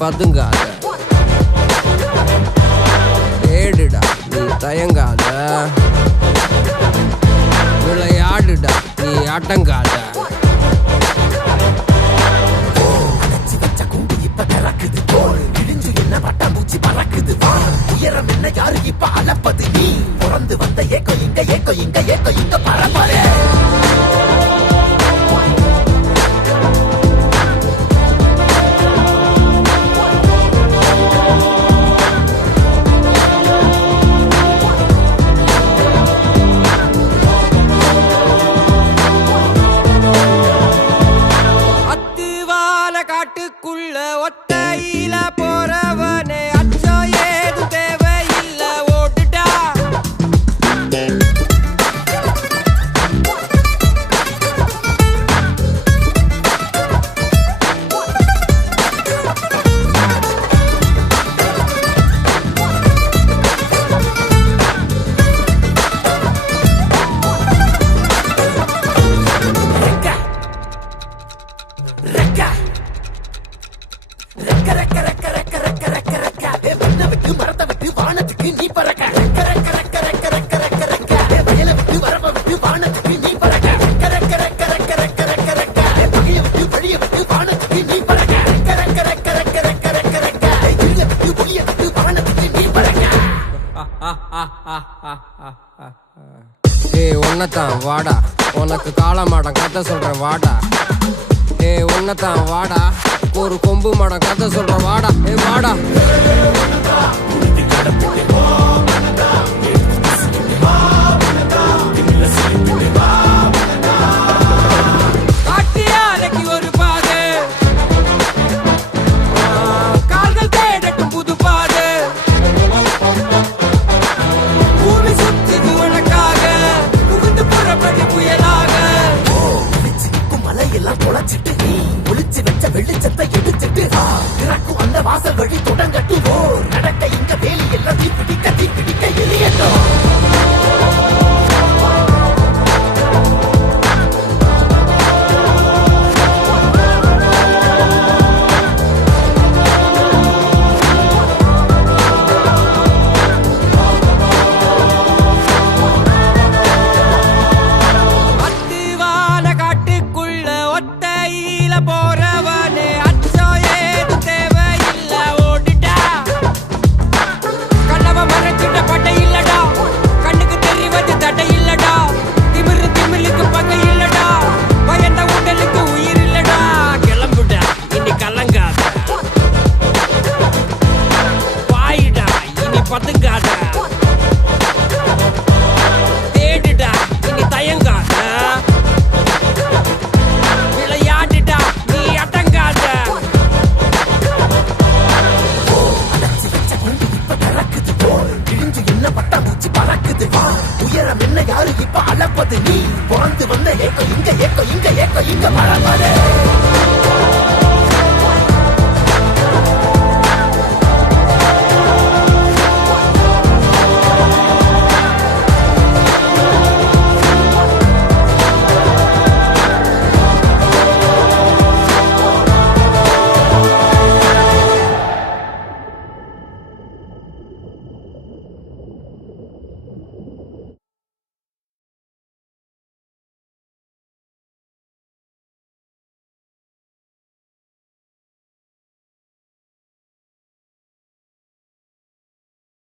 பதுங்காத, தேடுடா நீ தயங்காத, விளையாடுடா நீ அடங்காத. உயரம் என்ன யாரு இப்ப அளப்பது நீ பிறந்து வந்த ஏக்கோ இங்க ஏக்கோ இங்க ஏக்கோ இங்க பரம்பரை. அத்துவால காட்டுக்குள்ள ஒத்தையில போறவனே அச்சம் ஏது தேவையில்ல ஓட்டுடா. மரத்தை விட்டு வானத்துக்கு நீ பறக்க, வயலை விட்டு வரம்ப விட்டு வானத்துக்கு நீ பறக்க, பகைய விட்டு வழிய விட்டு வானத்துக்கு நீ பறக்க, இருள விட்டு ஒளிய விட்டு வானத்துக்கு நீ பறக்க. ஏய் உன்னதான் வாடா, உனக்கு காளமாடம் கதை சொல்றேன் வாடா. ஏய் உன்னதான் வாடா, ஒரு கொம்பு மாடம் கதை சொல்றேன் வாடா. ஏய் வாடா. காட்டியாலைக்கு ஒரு பாது, கால்கள் தேடட்டும் புது பாது. பூமி சுத்திது உனக்காக, புகுந்து புறப்படி புயலாக. மலையெல்லாம் தொலைச்சிட்டு நீ ஒளிச்சு வச்ச வெளிச்சத்தை எடுத்துட்டு திறக்கும் அந்த வாசல் வழி தொடங்கட்டு. நடக்க இங்க வேலி எல்லாம் தீப்பிடிக்க எரியட்டும். போறவனே அச்சம் ஏது தேவையில்ல ஓடிட்டா. கண்ணவ மறைச்சிட்ட பட்டை இல்லடா, கண்ணுக்கு தெரிவது தடை இல்லடா. திமிழுக்கு பகை இல்லடா, பயந்த உடலுக்கு உயிர் இல்லடா. கிளம்புடா இனி கலங்காத, பாயிடா இனி பதுங்காத, தேடுடா இனி தயங்காத, உயரம் என்ன யாரு இப்ப அளப்பது நீ பிறந்து வந்த ஏக்கோ இங்க ஏக்கோ இங்க ஏக்கோ இங்க பரம்பரை.